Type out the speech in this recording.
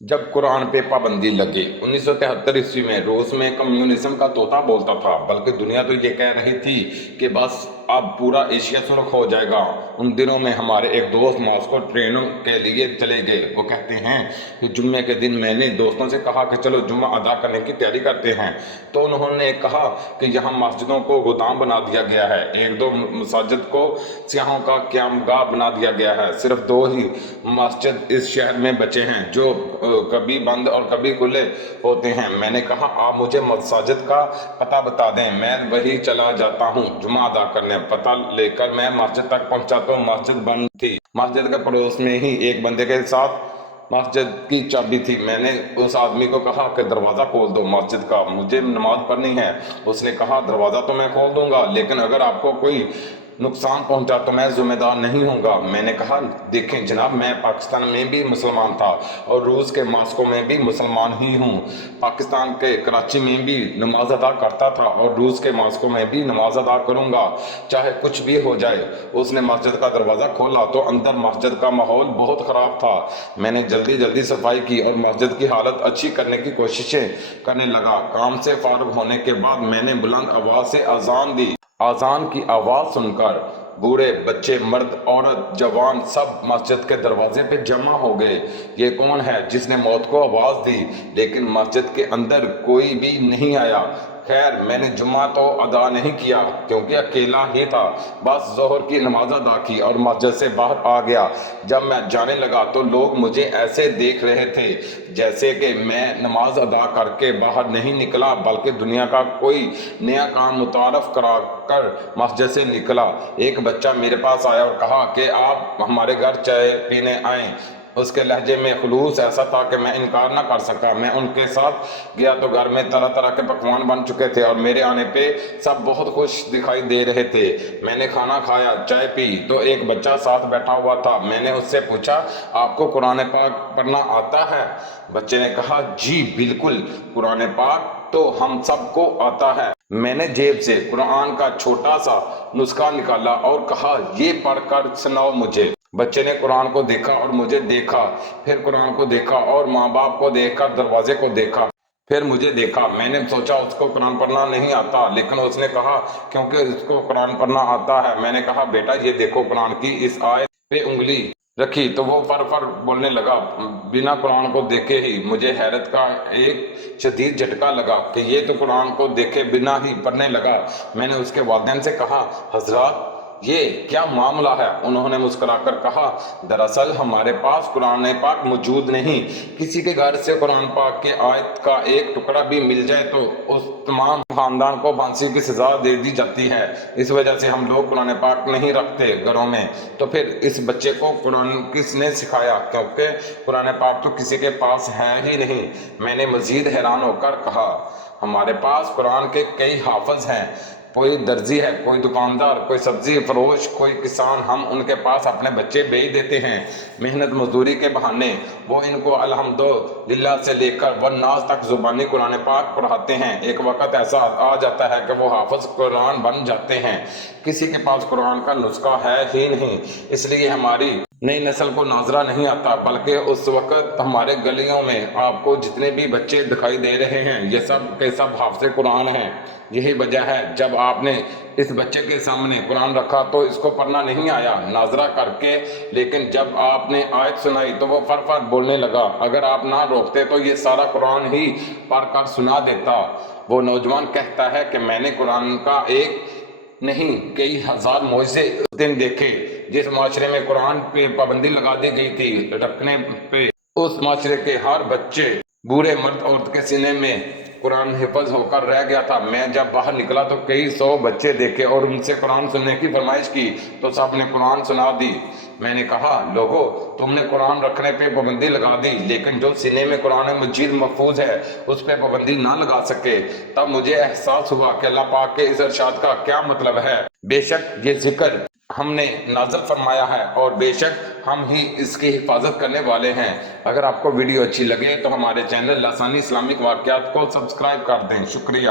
جب قرآن پہ پابندی لگی 1973 میں روس میں کمیونزم کا طوطا بولتا تھا، بلکہ دنیا تو یہ کہہ رہی تھی کہ بس اب پورا ایشیا سرخ ہو جائے گا۔ ان دنوں میں ہمارے ایک دوست ماسکو ٹرینوں کے لیے چلے گئے۔ وہ کہتے ہیں کہ جمعے کے دن میں نے دوستوں سے کہا کہ چلو جمعہ ادا کرنے کی تیاری کرتے ہیں، تو انہوں نے کہا کہ یہاں مسجدوں کو گودام بنا دیا گیا ہے، ایک دو مساجد کو سیاحوں کا قیام گاہ بنا دیا گیا ہے، صرف 2 ہی مسجد اس شہر میں بچے ہیں جو کبھی بند اور کبھی کھلے ہوتے ہیں۔ میں نے کہا آپ مجھے مساجد کا پتہ بتا دیں، میں وہی چلا جاتا ہوں جمعہ ادا کرنے۔ پتہ لے کر میں مسجد تک پہنچا تو مسجد بند تھی۔ مسجد کے پڑوس میں ہی ایک بندے کے ساتھ مسجد کی چابی تھی۔ میں نے اس آدمی کو کہا کہ دروازہ کھول دو مسجد کا، مجھے نماز پڑھنی ہے۔ اس نے کہا دروازہ تو میں کھول دوں گا، لیکن اگر آپ کو کوئی نقصان پہنچا تو میں ذمہ دار نہیں ہوں گا۔ میں نے کہا دیکھیں جناب، میں پاکستان میں بھی مسلمان تھا اور روس کے ماسکو میں بھی مسلمان ہی ہوں، پاکستان کے کراچی میں بھی نماز ادا کرتا تھا اور روس کے ماسکو میں بھی نماز ادا کروں گا، چاہے کچھ بھی ہو جائے۔ اس نے مسجد کا دروازہ کھولا تو اندر مسجد کا ماحول بہت خراب تھا۔ میں نے جلدی صفائی کی اور مسجد کی حالت اچھی کرنے کی کوششیں کرنے لگا۔ کام سے فارغ ہونے کے بعد میں نے بلند آواز سے اذان دی۔ اذان کی آواز سن کر بوڑھے، بچے، مرد، عورت، جوان سب مسجد کے دروازے پہ جمع ہو گئے۔ یہ کون ہے جس نے موت کو آواز دی؟ لیکن مسجد کے اندر کوئی بھی نہیں آیا۔ خیر، میں نے جمعہ تو ادا نہیں کیا کیونکہ اکیلا ہی تھا، بس ظہر کی نماز ادا کی اور مسجد سے باہر آ گیا۔ جب میں جانے لگا تو لوگ مجھے ایسے دیکھ رہے تھے جیسے کہ میں نماز ادا کر کے باہر نہیں نکلا بلکہ دنیا کا کوئی نیا کام متعارف کرا کر مسجد سے نکلا۔ ایک بچہ میرے پاس آیا اور کہا کہ آپ ہمارے گھر چائے پینے آئیں۔ اس کے لہجے میں خلوص ایسا تھا کہ میں انکار نہ کر سکا۔ میں ان کے ساتھ گیا تو گھر میں طرح طرح کے پکوان بن چکے تھے اور میرے آنے پہ سب بہت خوش دکھائی دے رہے تھے۔ میں نے کھانا کھایا، چائے پی تو ایک بچہ ساتھ بیٹھا ہوا تھا۔ میں نے اس سے پوچھا آپ کو قرآن پاک پڑھنا آتا ہے؟ بچے نے کہا جی بالکل، قرآن پاک تو ہم سب کو آتا ہے۔ میں نے جیب سے قرآن کا چھوٹا سا نسخہ نکالا اور کہا یہ پڑھ کر سناؤ مجھے۔ بچے نے قرآن کو دیکھا اور مجھے دیکھا، پھر قرآن کو دیکھا اور ماں باپ کو دیکھ کر دروازے کو دیکھا، پھر مجھے دیکھا۔ میں نے سوچا اس کو قرآن پڑھنا نہیں آتا، لیکن اس نے کہا کیونکہ اس کو قرآن پڑھنا آتا ہے۔ میں نے کہا بیٹا یہ دیکھو، قرآن کی اس آیت پہ انگلی رکھی تو وہ فر بولنے لگا۔ بنا قرآن کو دیکھے ہی مجھے حیرت کا ایک شدید جھٹکا لگا کہ یہ تو قرآن کو دیکھے بنا ہی پڑھنے لگا۔ میں نے اس کے والدین سے کہا حضرات یہ کیا معاملہ ہے؟ انہوں نے مسکرا کر کہا دراصل ہمارے پاس قرآن پاک موجود نہیں، کسی کے گھر سے قرآن پاک کے آیت کا ایک ٹکڑا بھی مل جائے تو اس تمام خاندان کو پھانسی کی سزا دے دی جاتی ہے، اس وجہ سے ہم لوگ قرآن پاک نہیں رکھتے گھروں میں۔ تو پھر اس بچے کو قرآن کس نے سکھایا؟ کیونکہ قرآن پاک تو کسی کے پاس ہے ہی نہیں۔ میں نے مزید حیران ہو کر کہا ہمارے پاس قرآن کے کئی حافظ ہیں، کوئی درزی ہے، کوئی دکاندار، کوئی سبزی فروش، کوئی کسان، ہم ان کے پاس اپنے بچے بھیج دیتے ہیں محنت مزدوری کے بہانے، وہ ان کو الحمدللہ سے لے کر والناس تک زبانی قرآن پاک پڑھاتے ہیں۔ ایک وقت ایسا آ جاتا ہے کہ وہ حافظ قرآن بن جاتے ہیں، کسی کے پاس قرآن کا نسخہ ہے ہی نہیں، اس لیے ہماری نئی نسل کو ناظرہ نہیں آتا، بلکہ اس وقت ہمارے گلیوں میں آپ کو جتنے بھی بچے دکھائی دے رہے ہیں یہ سب کے سب حافظ قرآن ہیں۔ یہی وجہ ہے جب آپ نے اس بچے کے سامنے قرآن رکھا تو اس کو پڑھنا نہیں آیا ناظرہ کر کے، لیکن جب آپ نے آیت سنائی تو وہ فر بولنے لگا۔ اگر آپ نہ روکتے تو یہ سارا قرآن ہی پڑھ کر سنا دیتا۔ وہ نوجوان کہتا ہے کہ میں نے قرآن کا ایک نہیں کئی ہزار معجزے اس دن دیکھے جس معاشرے میں قرآن پہ پابندی لگا دی گئی تھی رکھنے پہ، اس معاشرے کے ہر بچے، بوڑھے، مرد، عورت کے سینے میں قرآن حفظ ہو کر رہ گیا تھا۔ میں جب باہر نکلا تو کئی 100 بچے دیکھے اور ان سے قرآن سننے کی فرمائش کی تو سب نے قرآن سنا دی۔ میں نے کہا لوگو تم نے قرآن رکھنے پہ پابندی لگا دی لیکن جو سینے میں قرآن مجید محفوظ ہے اس پہ پابندی نہ لگا سکے۔ تب مجھے احساس ہوا کہ اللہ پاک کے اس ارشاد کا کیا مطلب ہے۔ بے شک یہ ذکر ہم نے نازل فرمایا ہے اور بے شک ہم ہی اس کی حفاظت کرنے والے ہیں۔ اگر آپ کو ویڈیو اچھی لگے تو ہمارے چینل لسانی اسلامک واقعات کو سبسکرائب کر دیں۔ شکریہ۔